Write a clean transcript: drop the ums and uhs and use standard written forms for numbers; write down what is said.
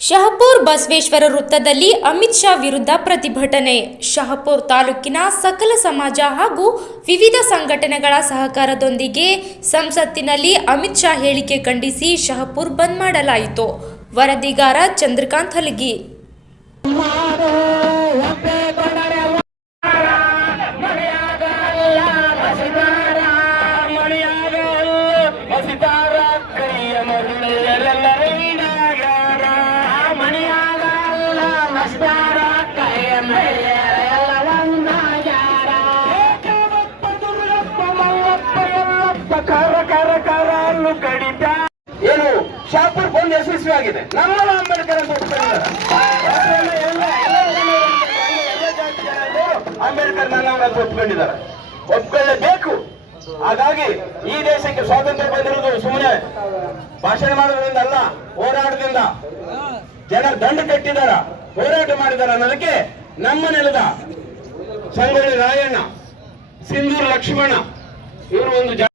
ಶಹಪುರ ಬಸವೇಶ್ವರ ವೃತ್ತದಲ್ಲಿ ಅಮಿತ್ ಶಾ ವಿರುದ್ಧ ಪ್ರತಿಭಟನೆ. ಶಹಪುರ ತಾಲೂಕಿನ ಸಕಲ ಸಮಾಜ ಹಾಗೂ ವಿವಿಧ ಸಂಘಟನೆಗಳ ಸಹಕಾರದೊಂದಿಗೆ ಸಂಸತ್ತಿನಲ್ಲಿ ಅಮಿತ್ ಶಾ ಹೇಳಿಕೆ ಖಂಡಿಸಿ ಶಹಪುರ ಬಂದ್ ಮಾಡಲಾಯಿತು. ವರದಿಗಾರ ಚಂದ್ರಕಾಂತ್ ಹಲಗಿ. ಏನು ಶಾಪುರ್ ಬಂದ್ ಯಶಸ್ವಿಯಾಗಿದೆ. ನಮ್ಮ ಅಂಬೇಡ್ಕರ್ ಅಂತ ಅಂಬೇಡ್ಕರ್ ನನ್ನವರ ಒಪ್ಕೊಂಡಿದ್ದಾರೆ, ಒಪ್ಕೊಳ್ಳಬೇಕು. ಹಾಗಾಗಿ ಈ ದೇಶಕ್ಕೆ ಸ್ವಾತಂತ್ರ್ಯ ಬಂದಿರುವುದು ಸುಮ್ಮನೆ ಭಾಷಣ ಮಾಡೋದ್ರಿಂದ ಅಲ್ಲ, ಹೋರಾಟದಿಂದ. ಜನ ದಂಡ ಕಟ್ಟಿದಾರ, ಹೋರಾಟ ಮಾಡಿದಾರ ಅನ್ನೋದಕ್ಕೆ ನಮ್ಮ ನೆಲದ ಸಂಗೊಳ್ಳಿ ರಾಯಣ್ಣ, ಸಿಂಧೂರು ಲಕ್ಷ್ಮಣ ಇವರು ಒಂದು